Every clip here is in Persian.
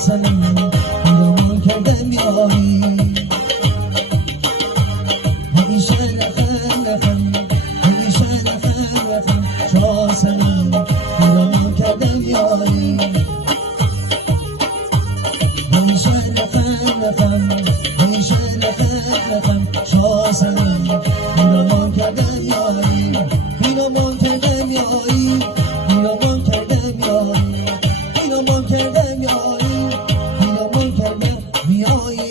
شاسنم پیرامون کردم یاری همیشه نخم همیشه نخم شاسنم پیرامون کردم یاری همیشه نخم همیشه نخم شاسنم پیرامون کردم یاری پیرامون کردم یاری پیرامون کردم یاری پیرامون کردم یاری پیرامون کردم یاری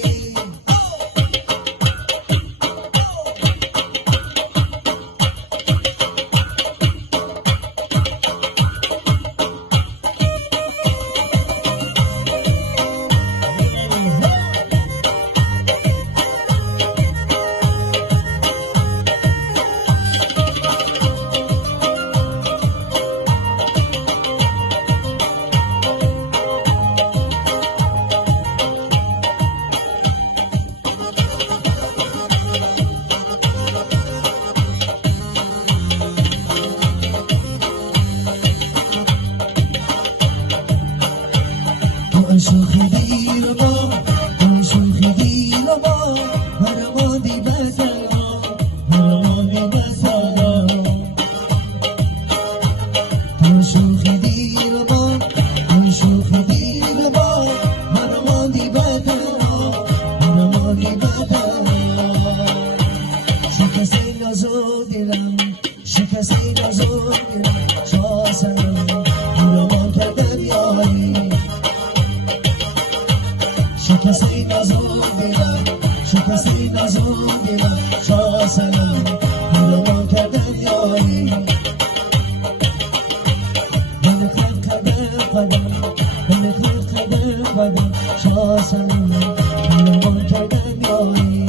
شوخی دیر ما شوخی دیر ما مرمانی بسلا مرمانی بسلا شوخی دیر ما شوخی دیر ما مرمانی بسلا مرمانی بسلا شکستی نازو دلم شکستی نازو دلم شاسنم مرمان کردم یاری شکستی نازو دلم شکستی نازو دلم شاسنم پیرامون کردم یاری بنخرد قدم بنخرد قدم شاسنم پیرامون کردم یاری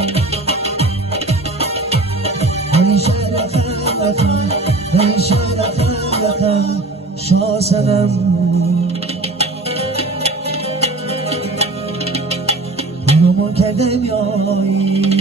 همیشه رقم همیشه رقم شاسنم پیرامون کردم یاری